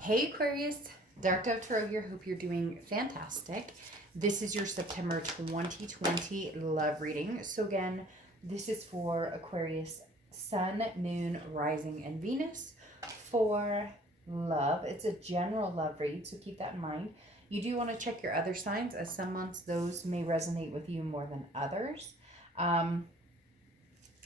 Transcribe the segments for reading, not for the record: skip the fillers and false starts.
Hey Aquarius, Dark Dove Tarot here. Hope you're doing fantastic. This is your September 2020 love reading. So again, this is for Aquarius Sun, Moon, Rising, and Venus for love. It's a general love read, so keep that in mind. You do want to check your other signs, as some months those may resonate with you more than others.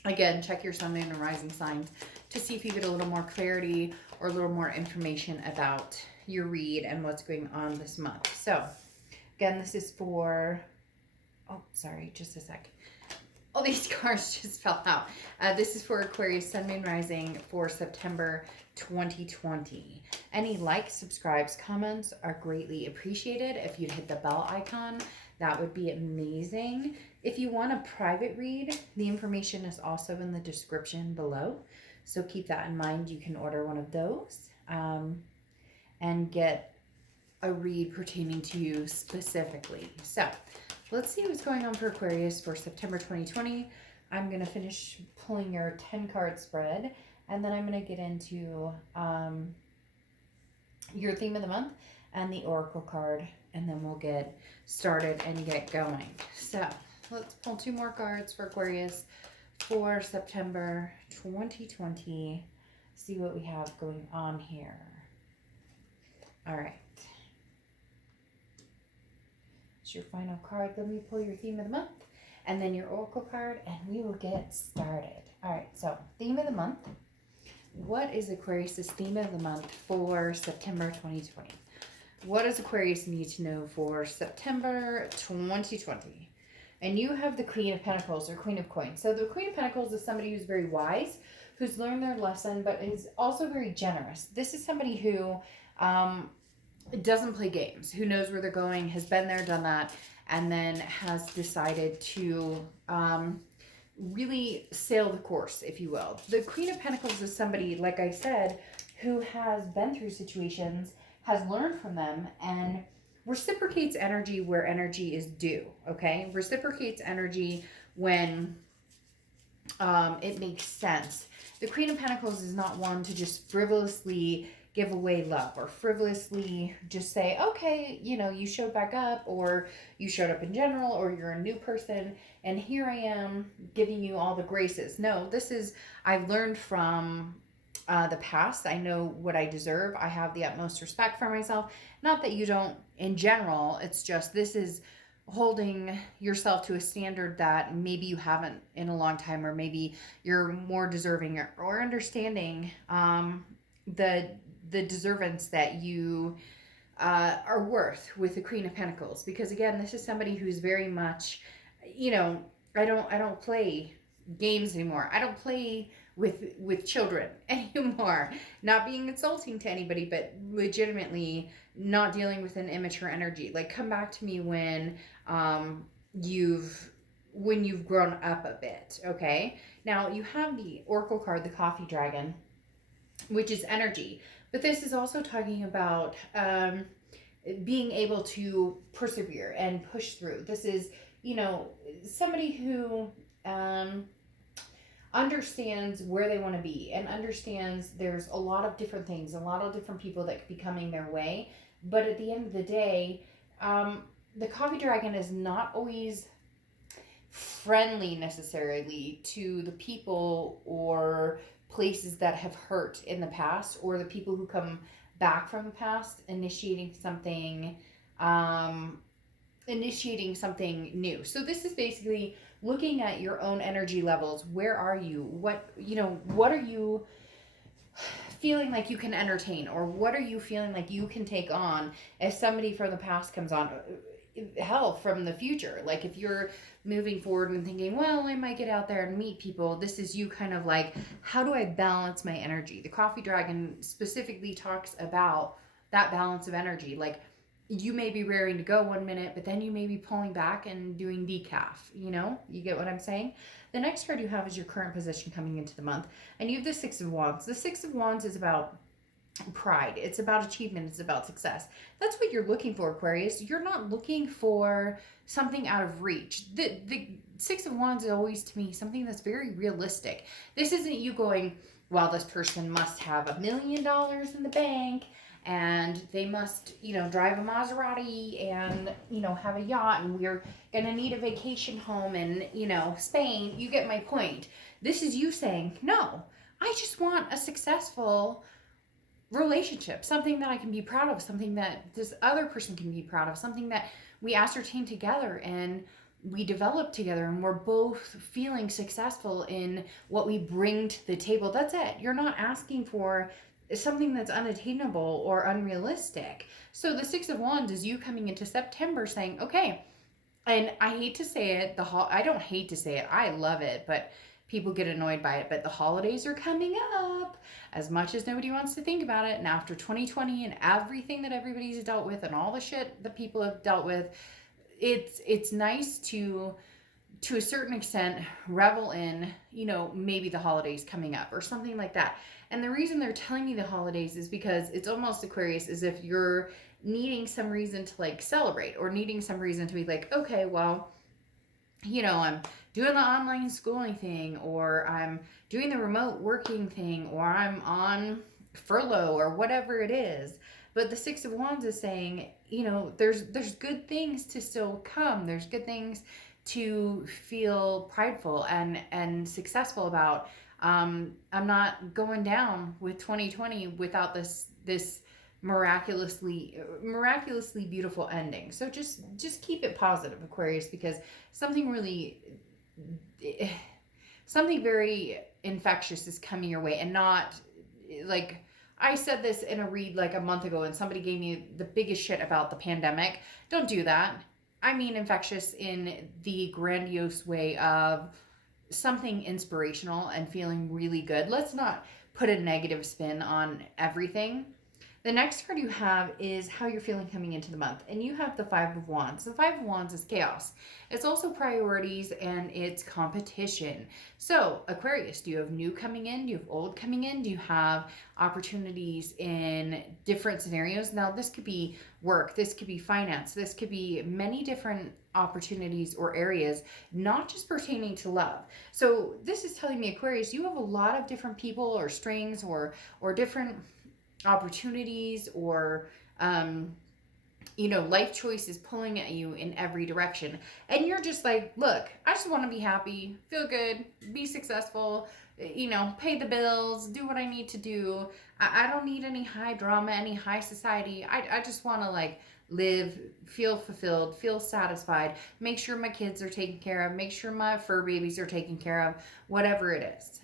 Again, check your sun, moon, and rising signs to see if you get a little more clarity or a little more information about your read and what's going on this month. So, again, this is for, oh, sorry, just a sec. All these cards just fell out. This is for Aquarius, Sun, Moon, Rising for September 2020. Any likes, subscribes, comments are greatly appreciated. If you'd hit the bell icon, that would be amazing. If you want a private read, the information is also in the description below. So keep that in mind. You can order one of those and get a read pertaining to you specifically. So let's see what's going on for Aquarius for September 2020. I'm going to finish pulling your 10 card spread, and then I'm going to get into your theme of the month and the oracle card, and then we'll get started and get going. So let's pull 2 more cards for Aquarius for September 2020. See what we have going on here. All right. It's your final card. Let me pull your theme of the month and then your oracle card, and we will get started. All right, so theme of the month. What is Aquarius's theme of the month for September 2020? What does Aquarius need to know for September 2020? And you have the Queen of Pentacles or Queen of Coins. So the Queen of Pentacles is somebody who's very wise, who's learned their lesson, but is also very generous. This is somebody who doesn't play games, who knows where they're going, has been there, done that, and then has decided to really sail the course, if you will. The Queen of Pentacles is somebody, like I said, who has been through situations, has learned from them, and reciprocates energy where energy is due, okay? Reciprocates energy when it makes sense. The Queen of Pentacles is not one to just frivolously give away love or frivolously just say, okay, you know, you showed back up, or you showed up in general, or you're a new person and here I am giving you all the graces. No, this is, I've learned from the past. I know what I deserve. I have the utmost respect for myself. Not that you don't in general, it's just this is holding yourself to a standard that maybe you haven't in a long time, or maybe you're more deserving or understanding the deservance that you are worth with the Queen of Pentacles. Because again, this is somebody who's very much, you know, I don't play games anymore. I don't play with children anymore. Not being insulting to anybody, but legitimately not dealing with an immature energy. Like, come back to me when you've grown up a bit, okay? Now, you have the oracle card, the Coffee Dragon, which is energy. But this is also talking about being able to persevere and push through. This is, you know, somebody who understands where they want to be and understands there's a lot of different things, a lot of different people that could be coming their way. But at the end of the day, the Coffee Dragon is not always friendly necessarily to the people or places that have hurt in the past, or the people who come back from the past, initiating something new. So this is basically looking at your own energy levels. Where are you? What are you feeling like you can entertain, or what are you feeling like you can take on if somebody from the past comes on? Hell, from the future. Like, if you're moving forward and thinking, well, I might get out there and meet people, this is you kind of like, how do I balance my energy? The Coffee Dragon specifically talks about that balance of energy. Like, you may be raring to go one minute, but then you may be pulling back and doing decaf. You know, you get what I'm saying? The next card you have is your current position coming into the month, and you have the Six of Wands. The Six of Wands is about pride. It's about achievement. It's about success. That's what you're looking for, Aquarius. You're not looking for something out of reach. The Six of Wands is always, to me, something that's very realistic. This isn't you going, well, this person must have $1 million in the bank and they must, drive a Maserati and, have a yacht, and we're going to need a vacation home in, Spain. You get my point. This is you saying, no, I just want a successful relationship, something that I can be proud of, something that this other person can be proud of, something that we ascertain together and we develop together, and we're both feeling successful in what we bring to the table. That's it. You're not asking for something that's unattainable or unrealistic. So the Six of Wands is you coming into September saying, okay, and I hate to say it, I don't hate to say it, I love it, but people get annoyed by it, but the holidays are coming up. As much as nobody wants to think about it, and after 2020 and everything that everybody's dealt with and all the shit that people have dealt with, it's nice to a certain extent revel in, maybe the holidays coming up or something like that. And the reason they're telling me the holidays is because it's almost, Aquarius, as if you're needing some reason to like celebrate, or needing some reason to be like, okay, well, I'm doing the online schooling thing, or I'm doing the remote working thing, or I'm on furlough, or whatever it is. But the Six of Wands is saying, there's good things to still come. There's good things to feel prideful and successful about. I'm not going down with 2020 without this miraculously beautiful ending. So just keep it positive, Aquarius, because something very infectious is coming your way. And not like, I said this in a read like a month ago, and somebody gave me the biggest shit about the pandemic. Don't do that. I mean infectious in the grandiose way of something inspirational and feeling really good. Let's not put a negative spin on everything. The next card you have is how you're feeling coming into the month. And you have the Five of Wands. The Five of Wands is chaos. It's also priorities, and it's competition. So, Aquarius, do you have new coming in? Do you have old coming in? Do you have opportunities in different scenarios? Now, this could be work. This could be finance. This could be many different opportunities or areas, not just pertaining to love. So, this is telling me, Aquarius, you have a lot of different people or strings or different opportunities or life choices pulling at you in every direction, and you're just like, look, I just want to be happy, feel good, be successful, pay the bills, do what I need to do. I don't need any high drama, any high society. I just want to like live, feel fulfilled, feel satisfied, make sure my kids are taken care of, make sure my fur babies are taken care of, whatever it is.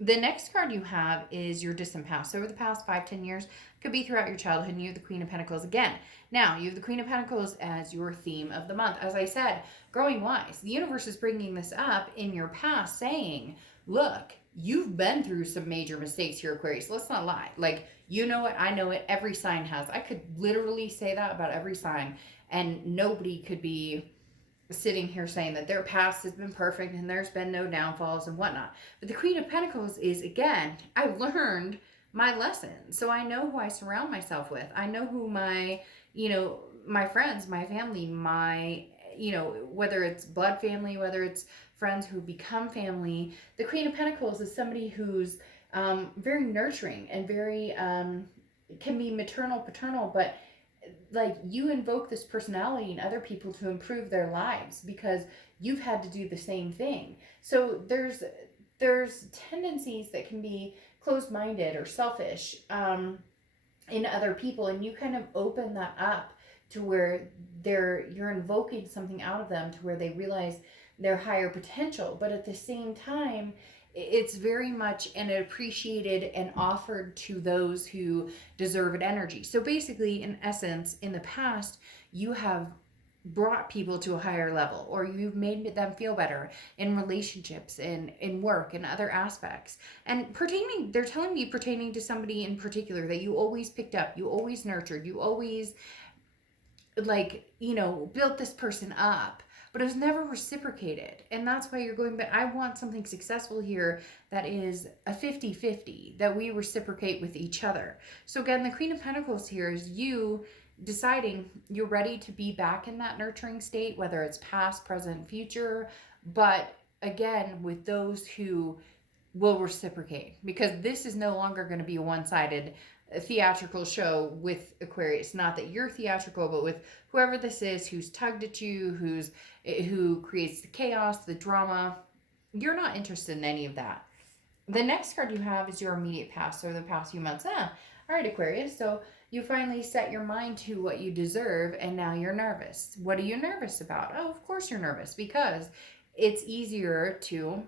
The next card you have is your distant past. So over the past 5-10 years, could be throughout your childhood, and you have the Queen of Pentacles again. Now, you have the Queen of Pentacles as your theme of the month. As I said, growing wise. The universe is bringing this up in your past, saying, look, you've been through some major mistakes here, Aquarius. Let's not lie. Like, you know it, I know it, every sign has. I could literally say that about every sign, and nobody could be sitting here saying that their past has been perfect and there's been no downfalls and whatnot. But the Queen of Pentacles is, again, I've learned my lesson. So I know who I surround myself with. I know who my friends, my family, whether it's blood family, whether it's friends who become family. The Queen of Pentacles is somebody who's very nurturing and very, can be maternal, paternal, but like you invoke this personality in other people to improve their lives because you've had to do the same thing. So there's tendencies that can be closed-minded or selfish in other people, and you kind of open that up to where you're invoking something out of them to where they realize their higher potential. But at the same time, it's very much an appreciated and offered to those who deserve it energy. So basically, in essence, in the past, you have brought people to a higher level, or you've made them feel better in relationships, in work, and other aspects. And they're telling me pertaining to somebody in particular that you always picked up, you always nurtured, you always built this person up. But it was never reciprocated. And that's why you're going, but I want something successful here that is a 50-50, that we reciprocate with each other. So again, the Queen of Pentacles here is you deciding you're ready to be back in that nurturing state, whether it's past, present, future. But again, with those who will reciprocate, because this is no longer going to be a one-sided theatrical show with Aquarius. Not that you're theatrical, but with whoever this is who's tugged at you, who creates the chaos, the drama. You're not interested in any of that. The next card you have is your immediate past, or the past few months. All right, Aquarius. So you finally set your mind to what you deserve, and now you're nervous. What are you nervous about? Oh, of course you're nervous, because it's easier to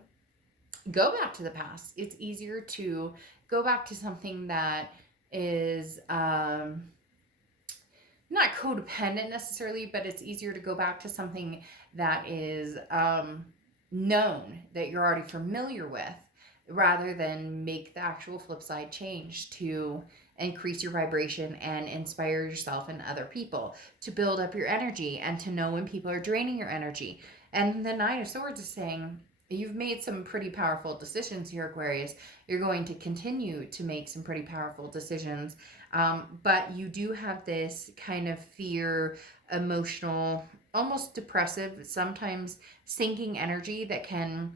go back to the past. It's easier to go back to something that is not codependent necessarily, but it's easier to go back to something that is known, that you're already familiar with, rather than make the actual flip side change to increase your vibration and inspire yourself and other people, to build up your energy and to know when people are draining your energy. And the Nine of Swords is saying, you've made some pretty powerful decisions here, Aquarius. You're going to continue to make some pretty powerful decisions. But you do have this kind of fear, emotional, almost depressive, sometimes sinking energy that can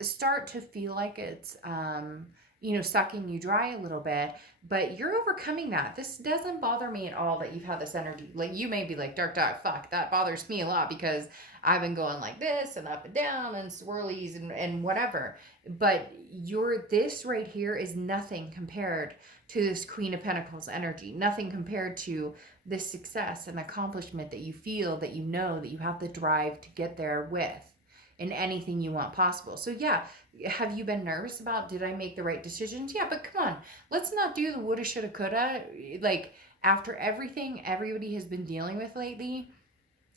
start to feel like it's sucking you dry a little bit, but you're overcoming that. This doesn't bother me at all that you've had this energy. Like, you may be like, dark, fuck, that bothers me a lot because I've been going like this and up and down and swirlies and whatever. But this right here is nothing compared to this Queen of Pentacles energy. Nothing compared to this success and accomplishment that you feel, that you know, that you have the drive to get there with, in anything you want possible. So yeah, have you been nervous about, did I make the right decisions? Yeah, but come on, let's not do the woulda, shoulda, coulda. Like, after everything everybody has been dealing with lately,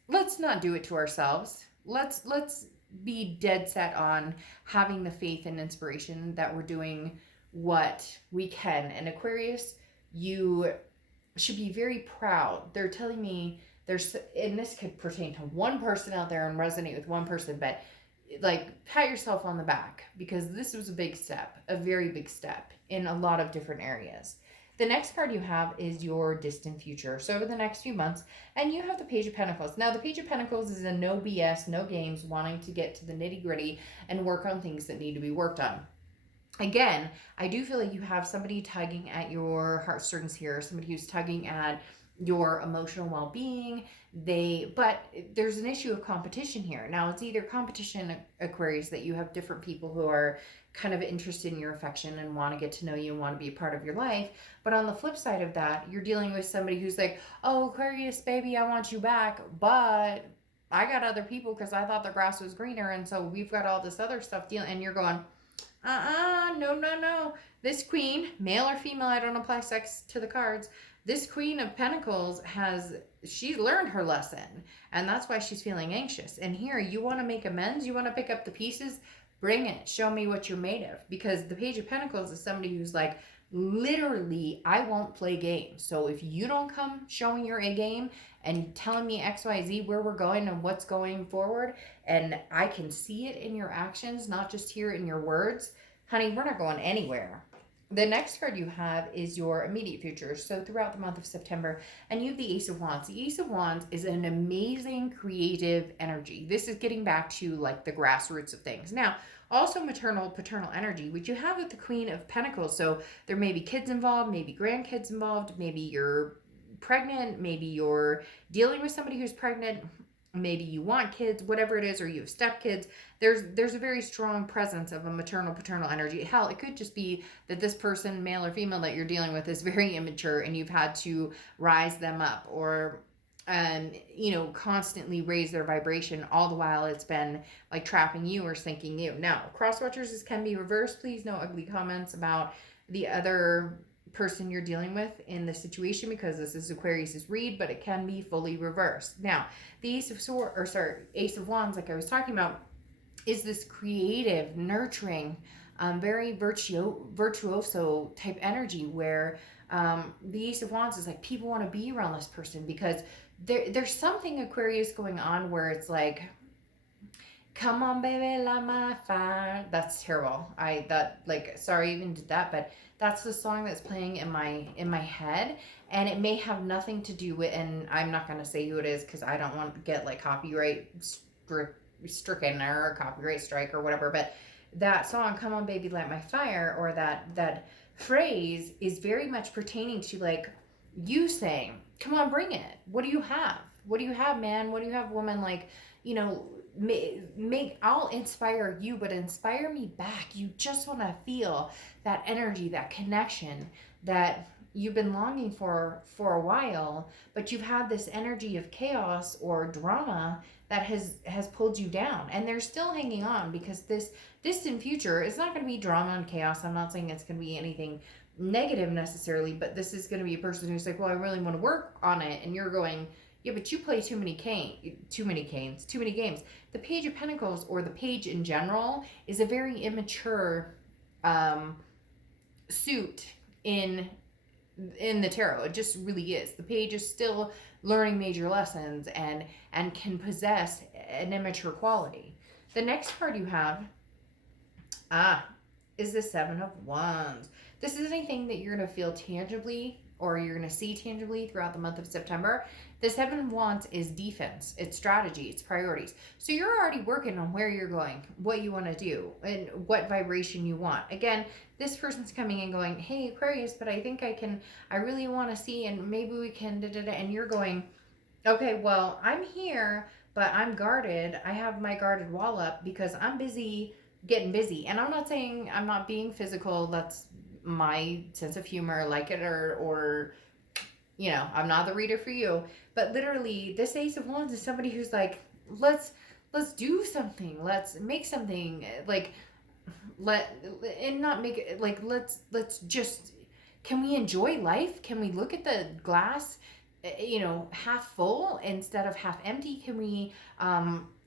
let's not do it to ourselves. Let's be dead set on having the faith and inspiration that we're doing what we can. And Aquarius, you should be very proud. They're telling me and this could pertain to one person out there and resonate with one person, but like, pat yourself on the back, because this was a big step, a very big step in a lot of different areas. The next card you have is your distant future. So over the next few months, and you have the Page of Pentacles. Now, the Page of Pentacles is a no BS, no games, wanting to get to the nitty gritty and work on things that need to be worked on. Again, I do feel like you have somebody tugging at your heartstrings here, somebody who's tugging at your emotional well-being. But there's an issue of competition here. Now, it's either competition, Aquarius, that you have different people who are kind of interested in your affection and want to get to know you and want to be a part of your life. But on the flip side of that, you're dealing with somebody who's like, oh, Aquarius, baby, I want you back, but I got other people because I thought the grass was greener, and so we've got all this other stuff dealing, and you're going, no. This queen, male or female, I don't apply sex to the cards. This Queen of Pentacles she's learned her lesson, and that's why she's feeling anxious. And here, you want to make amends, you want to pick up the pieces, bring it, show me what you're made of. Because the Page of Pentacles is somebody who's like, literally, I won't play games. So if you don't come showing your A game and telling me XYZ, where we're going and what's going forward, and I can see it in your actions, not just hear it in your words, honey, we're not going anywhere. The next card you have is your immediate future. So throughout the month of September, and you have the Ace of Wands. The Ace of Wands is an amazing creative energy. This is getting back to like the grassroots of things. Now, also maternal, paternal energy, which you have with the Queen of Pentacles. So there may be kids involved, maybe grandkids involved, maybe you're pregnant, maybe you're dealing with somebody who's pregnant, maybe you want kids, whatever it is, or you have stepkids. There's a very strong presence of a maternal, paternal energy. Hell, it could just be that this person, male or female, that you're dealing with is very immature and you've had to rise them up, or constantly raise their vibration, all the while it's been like trapping you or sinking you. Now, cross watchers, this can be reversed. Please, no ugly comments about the other person you're dealing with in the situation, because this is Aquarius's read, but it can be fully reversed. Now, the Ace of Wands, like I was talking about, is this creative, nurturing, very virtuoso type energy, where the Ace of Wands is like, people want to be around this person because there's something, Aquarius, going on where it's like, come on, baby, light my fire. That's terrible. Sorry I even did that, but that's the song that's playing in my head, and it may have nothing to do with, and I'm not going to say who it is because I don't want to get like copyright stricken or copyright strike or whatever, but that song, come on, baby, light my fire, or that phrase is very much pertaining to like you saying, come on, bring it. What do you have? What do you have, man? What do you have, woman? Like, you know, I'll inspire you, but inspire me back. You just want to feel that energy, that connection that you've been longing for a while, but you've had this energy of chaos or drama that has pulled you down, and they're still hanging on because this distant future is not going to be drama and chaos. I'm not saying it's going to be anything negative necessarily, but this is going to be a person who's like, well, I really want to work on it, and you're going, yeah, but you play too many games. The Page of Pentacles, or the Page in general, is a very immature suit in the tarot. It just really is. The Page is still learning major lessons and can possess an immature quality. The next card you have is the Seven of Wands. This is anything that you're going to feel tangibly or you're going to see tangibly throughout the month of September. The Seven of Wands is defense, it's strategy, it's priorities. So you're already working on where you're going, what you want to do, and what vibration you want. Again, this person's coming in going, hey, Aquarius, but I think I really want to see, and maybe we can, and you're going, okay, well, I'm here, but I'm guarded. I have my guarded wall up because I'm busy getting busy. And I'm not saying I'm not being physical. That's my sense of humor, like it or you know, I'm not the reader for you. But literally, this Ace of Wands is somebody who's like, let's do something. Let's make something. Like, not make it, like, let's just, can we enjoy life? Can we look at the glass, you know, half full instead of half empty? Can we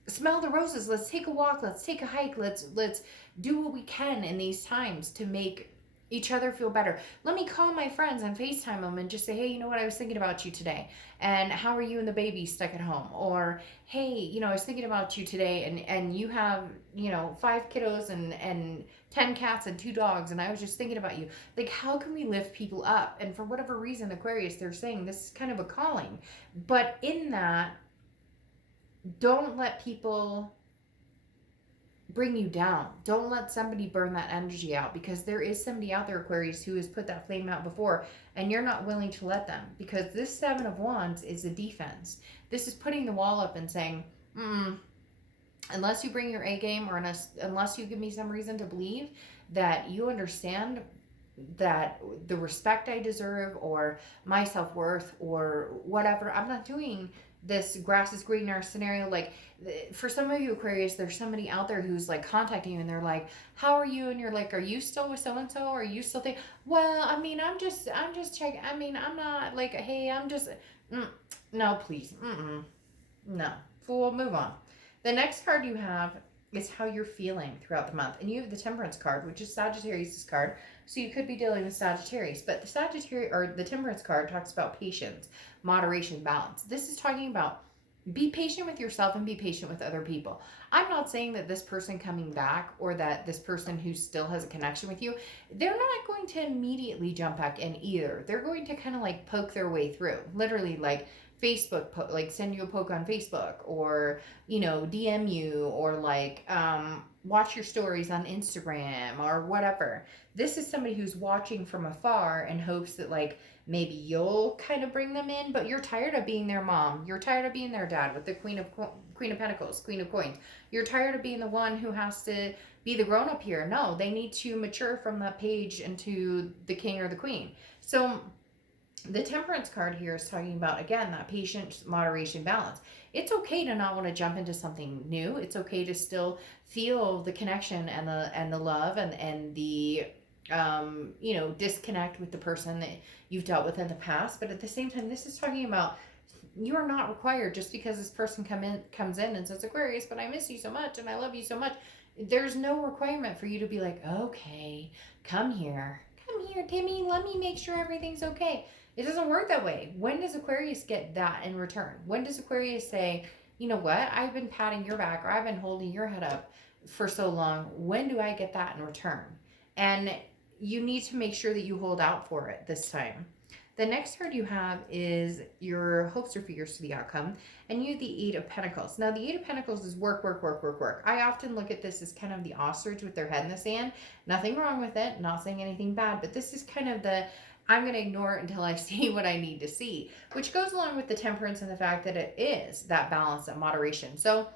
smell the roses? Let's take a walk. Let's take a hike. Let's do what we can in these times to make each other feel better. Let me call my friends and FaceTime them and just say, hey, you know what, I was thinking about you today, and how are you and the baby stuck at home? Or, hey, you know, I was thinking about you today, and you have, you know, 5 kiddos and 10 cats and 2 dogs, and I was just thinking about you. Like, how can we lift people up? And for whatever reason, Aquarius, they're saying this is kind of a calling, but in that, don't let people bring you down. Don't let somebody burn that energy out, because there is somebody out there, Aquarius, who has put that flame out before, and you're not willing to let them, because this Seven of Wands is a defense. This is putting the wall up and saying, unless you bring your A game, or unless you give me some reason to believe that you understand that the respect I deserve or my self-worth or whatever, I'm not doing this grass is greener scenario. Like, for some of you, Aquarius, there's somebody out there who's like contacting you and they're like, how are you? And you're like, are you still with so-and-so? Or are you still think, well, I mean, I'm just checking. I mean, I'm not like, hey, I'm just, no, please. No, fool, move on. The next card you have is how you're feeling throughout the month. And you have the Temperance card, which is Sagittarius' card. So you could be dealing with Sagittarius. But the Sagittarius, or the Temperance card, talks about patience, moderation, balance. This is talking about be patient with yourself and be patient with other people. I'm not saying that this person coming back, or that this person who still has a connection with you, they're not going to immediately jump back in either. They're going to kind of like poke their way through. Literally, like Facebook, like send you a poke on Facebook, or, you know, DM you, or like watch your stories on Instagram or whatever. This is somebody who's watching from afar in hopes that like maybe you'll kind of bring them in, but you're tired of being their mom. You're tired of being their dad with the Queen of Pentacles, Queen of Coins. You're tired of being the one who has to be the grown up here. No, they need to mature from that page into the king or the queen. So the Temperance card here is talking about, again, that patience, moderation, balance. It's okay to not want to jump into something new. It's okay to still feel the connection and the love and the you know, disconnect with the person that you've dealt with in the past. But at the same time, this is talking about you are not required, just because this person comes in and says, Aquarius, but I miss you so much and I love you so much. There's no requirement for you to be like, okay, come here, Timmy, let me make sure everything's okay. It doesn't work that way. When does Aquarius get that in return? When does Aquarius say, you know what, I've been patting your back, or I've been holding your head up for so long. When do I get that in return? And you need to make sure that you hold out for it this time. The next card you have is your hopes or fears to the outcome, and you have the Eight of Pentacles. Now, the Eight of Pentacles is work, work, work, work, work. I often look at this as kind of the ostrich with their head in the sand. Nothing wrong with it, not saying anything bad, but this is kind of the I'm going to ignore it until I see what I need to see, which goes along with the Temperance and the fact that it is that balance, that moderation. So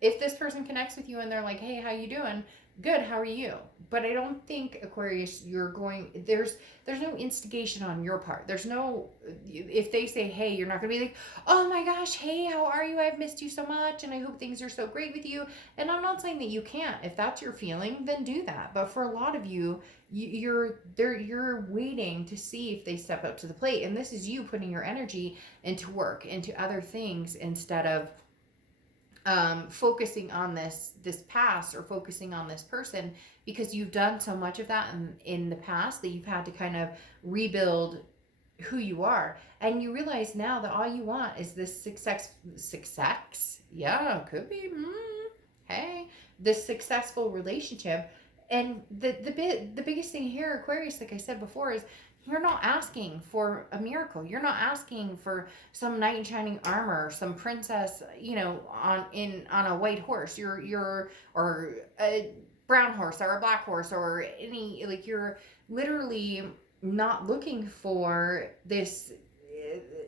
if this person connects with you and they're like, hey, how you doing? Good, how are you? But I don't think, Aquarius, there's no instigation on your part. There's no, if they say, hey, you're not going to be like, oh my gosh, hey, how are you? I've missed you so much and I hope things are so great with you. And I'm not saying that you can't. If that's your feeling, then do that. But for a lot of you, you're waiting to see if they step up to the plate. And this is you putting your energy into work, into other things, instead of focusing on this past or focusing on this person, because you've done so much of that in the past that you've had to kind of rebuild who you are, and you realize now that all you want is this success. Yeah, could be. Hey, this successful relationship. And the biggest thing here, Aquarius, like I said before, is you're not asking for a miracle. You're not asking for some knight in shining armor, some princess, on a white horse. You're or a brown horse or a black horse or any, like, you're literally not looking for this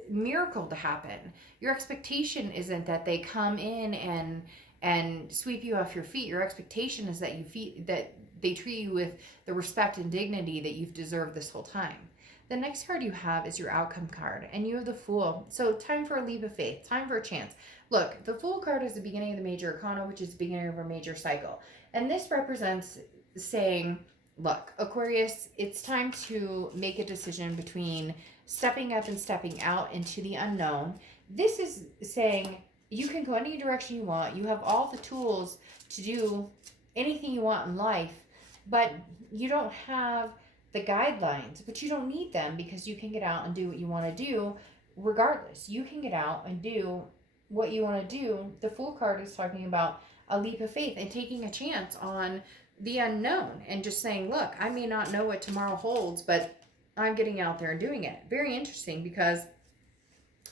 miracle to happen. Your expectation isn't that they come in and sweep you off your feet. Your expectation is that they treat you with the respect and dignity that you've deserved this whole time. The next card you have is your outcome card, and you have the Fool. So time for a leap of faith, time for a chance. Look, the Fool card is the beginning of the major arcana, which is the beginning of a major cycle. And this represents saying, look, Aquarius, it's time to make a decision between stepping up and stepping out into the unknown. This is saying you can go any direction you want. You have all the tools to do anything you want in life, but you don't have the guidelines, but you don't need them, because you can get out and do what you want to do regardless. You can get out and do what you want to do. The Fool card is talking about a leap of faith and taking a chance on the unknown and just saying, look, I may not know what tomorrow holds, but I'm getting out there and doing it. Very interesting, because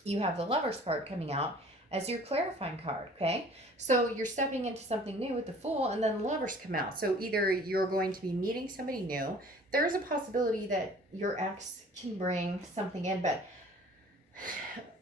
you have the Lovers card coming out as your clarifying card, okay? So you're stepping into something new with the Fool, and then the Lovers come out. So either you're going to be meeting somebody new. There's a possibility that your ex can bring something in, but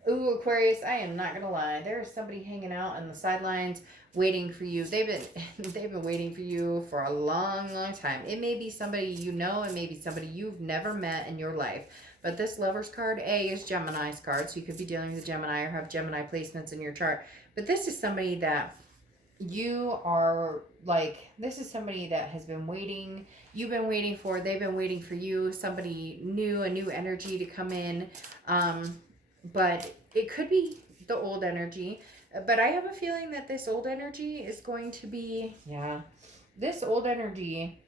ooh, Aquarius, I am not gonna lie. There's somebody hanging out on the sidelines waiting for you. They've been waiting for you for a long, long time. It may be somebody you know, it may be somebody you've never met in your life. But this Lovers card, is Gemini's card, so you could be dealing with a Gemini or have Gemini placements in your chart. But this is somebody that you are like, this is somebody that has been waiting. You've been waiting for, they've been waiting for you. Somebody new, a new energy to come in. But it could be the old energy. But I have a feeling that this old energy is going to be, this old energy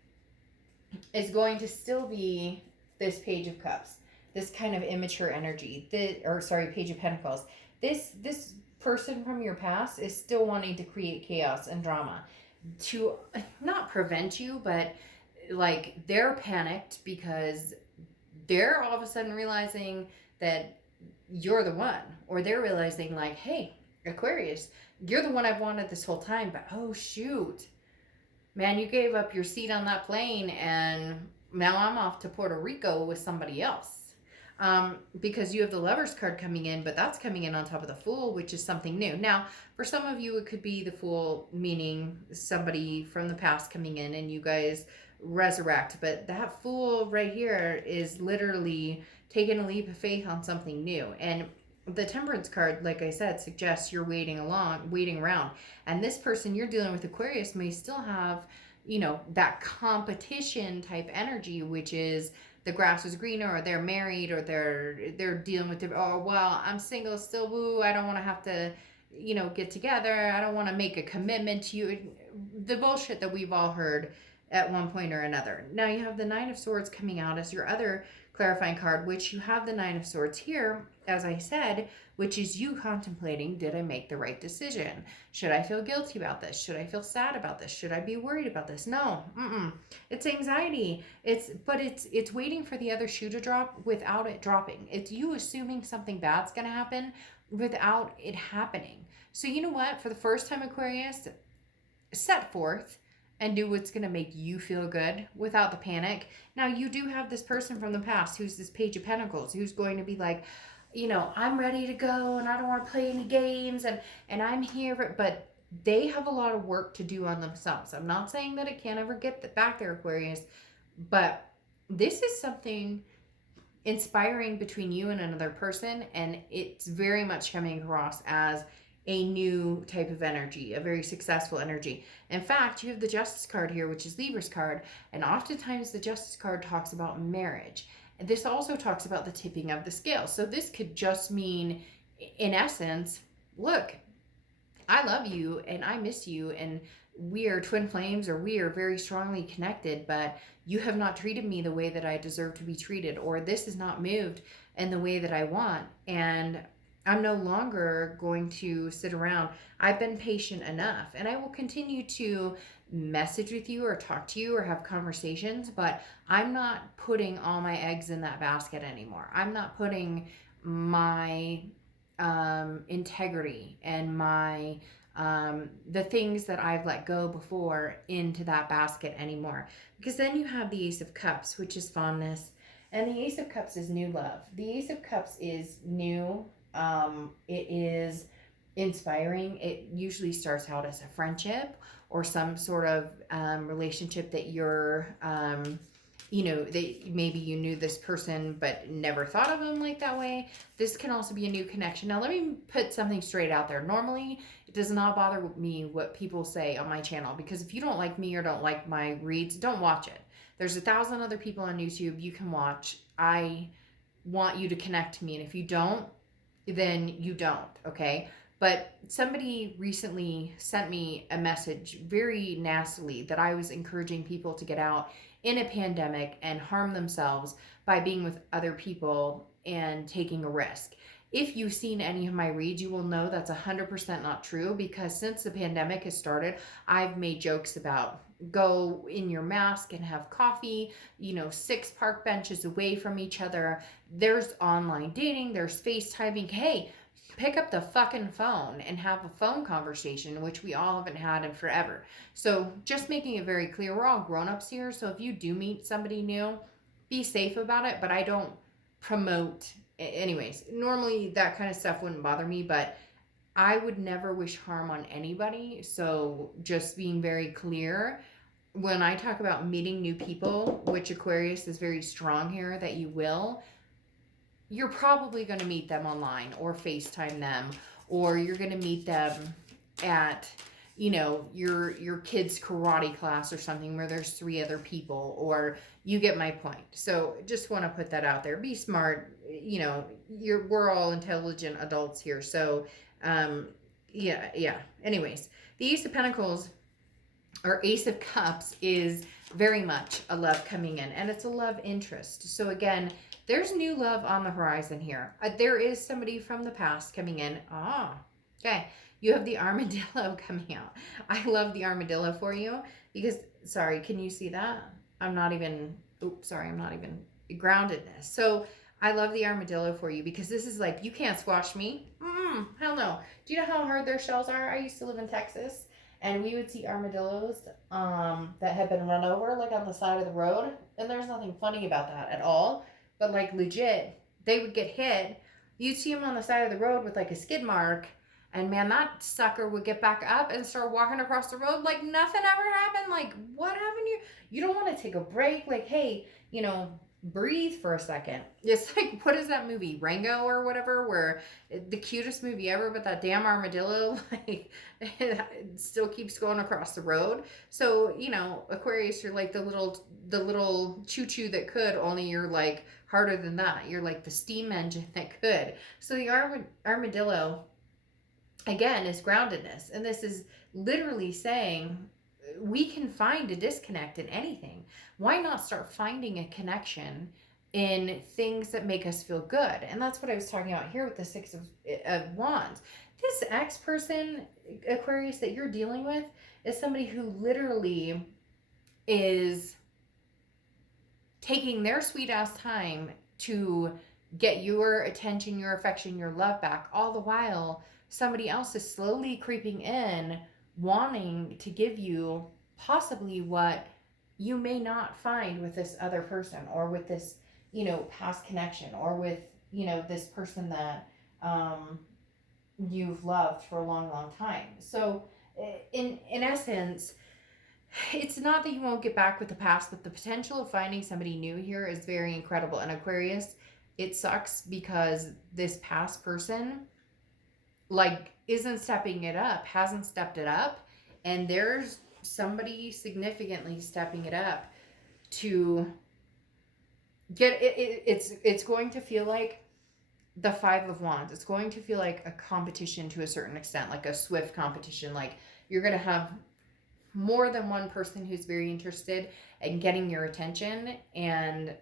is going to still be this Page of Cups. This kind of immature energy, Page of Pentacles. This person from your past is still wanting to create chaos and drama to not prevent you, but like they're panicked because they're all of a sudden realizing that you're the one, or they're realizing like, hey, Aquarius, you're the one I've wanted this whole time, but oh shoot, man, you gave up your seat on that plane and now I'm off to Puerto Rico with somebody else. Because you have the Lovers card coming in, but that's coming in on top of the Fool, which is something new. Now, for some of you, it could be the Fool, meaning somebody from the past coming in and you guys resurrect. But that Fool right here is literally taking a leap of faith on something new. And the Temperance card, like I said, suggests you're waiting around. And this person you're dealing with, Aquarius, may still have, that competition type energy, which is the grass is greener, or they're married, or they're dealing with I'm single still, woo, I don't want to have to, get together. I don't want to make a commitment to you. The bullshit that we've all heard at one point or another. Now you have the Nine of Swords coming out as your other clarifying card, which you have the Nine of Swords here, as I said, which is you contemplating, did I make the right decision? Should I feel guilty about this? Should I feel sad about this? Should I be worried about this? No, it's anxiety. It's waiting for the other shoe to drop without it dropping. It's you assuming something bad's going to happen without it happening. So you know what? For the first time, Aquarius, set forth and do what's going to make you feel good without the panic. Now, you do have this person from the past who's this Page of Pentacles, who's going to be like, I'm ready to go and I don't want to play any games and I'm here, but they have a lot of work to do on themselves. I'm not saying that it can't ever get back there, Aquarius, but this is something inspiring between you and another person, and it's very much coming across as a new type of energy, a very successful energy. In fact, you have the Justice card here, which is Libra's card, and oftentimes the Justice card talks about marriage. And this also talks about the tipping of the scale. So this could just mean, in essence, look, I love you and I miss you and we are twin flames, or we are very strongly connected, but you have not treated me the way that I deserve to be treated, or this is not moved in the way that I want. And I'm no longer going to sit around. I've been patient enough, and I will continue to message with you or talk to you or have conversations, but I'm not putting all my eggs in that basket anymore. I'm not putting my integrity and my the things that I've let go before into that basket anymore. Because then you have the Ace of Cups, which is fondness, and the Ace of Cups is new love. The Ace of Cups is new. It is inspiring. It usually starts out as a friendship or some sort of relationship that you're, that maybe you knew this person but never thought of them like that way. This can also be a new connection. Now, let me put something straight out there. Normally, it does not bother me what people say on my channel, because if you don't like me or don't like my reads, don't watch it. There's 1,000 other people on YouTube you can watch. I want you to connect to me, and if you don't, then you don't, okay? But somebody recently sent me a message very nastily that I was encouraging people to get out in a pandemic and harm themselves by being with other people and taking a risk. If you've seen any of my reads, you will know that's 100% not true, because since the pandemic has started, I've made jokes about go in your mask and have coffee, 6 park benches away from each other. There's online dating, there's FaceTiming. Hey, pick up the fucking phone and have a phone conversation, which we all haven't had in forever. So just making it very clear, we're all grown-ups here. So if you do meet somebody new, be safe about it. But I don't promote, anyways, normally that kind of stuff wouldn't bother me, but I would never wish harm on anybody. So just being very clear, when I talk about meeting new people, which Aquarius is very strong here that you will, you're probably going to meet them online or FaceTime them, or you're going to meet them at, your kid's karate class or something where there's 3 other people, or you get my point. So just want to put that out there. Be smart. We're all intelligent adults here. So, yeah. Anyways, the Ace of Pentacles or Ace of Cups is very much a love coming in, and it's a love interest. So again, there's new love on the horizon here. There is somebody from the past coming in. Okay. You have the armadillo coming out. I love the armadillo for you because, sorry, can you see that? I'm not even groundedness. So I love the armadillo for you because this is like, you can't squash me. Hell no. Do you know how hard their shells are? I used to live in Texas, and we would see armadillos that had been run over like on the side of the road. And there's nothing funny about that at all. But like legit, they would get hit. You'd see them on the side of the road with like a skid mark. And man, that sucker would get back up and start walking across the road like nothing ever happened. Like, what happened here? You don't want to take a break. Like, hey, breathe for a second. It's like, what is that movie? Rango or whatever, where the cutest movie ever, but that damn armadillo, like, it still keeps going across the road. So, Aquarius, you're like the little choo-choo that could, only you're like harder than that. You're like the steam engine that could. So the armadillo, again, is groundedness. And this is literally saying we can find a disconnect in anything. Why not start finding a connection in things that make us feel good. And that's what I was talking about here with the Six of Wands. This ex person, Aquarius, that you're dealing with is somebody who literally is taking their sweet ass time to get your attention, your affection, your love back, all the while somebody else is slowly creeping in, wanting to give you possibly what you may not find with this other person, or with this, past connection, or with, this person that you've loved for a long, long time. So in essence, it's not that you won't get back with the past, but the potential of finding somebody new here is very incredible. And Aquarius, it sucks because this past person, like, isn't stepping it up, hasn't stepped it up, and there's somebody significantly stepping it up to get it. It's going to feel like the Five of Wands. It's going to feel like a competition to a certain extent, like a swift competition. Like, you're going to have more than one person who's very interested in getting your attention. And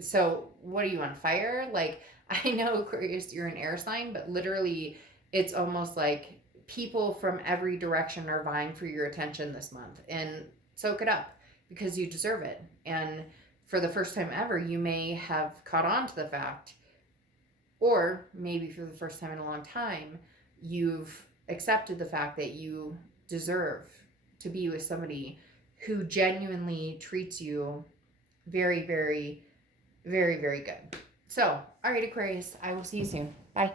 so what are you, on fire? Like, I know, Aquarius, you're an air sign, but literally it's almost like people from every direction are vying for your attention this month. And soak it up, because you deserve it. And for the first time ever, you may have caught on to the fact, or maybe for the first time in a long time, you've accepted the fact that you deserve to be with somebody who genuinely treats you very, very, very, very good. So, all right, Aquarius, I will see you soon. Bye.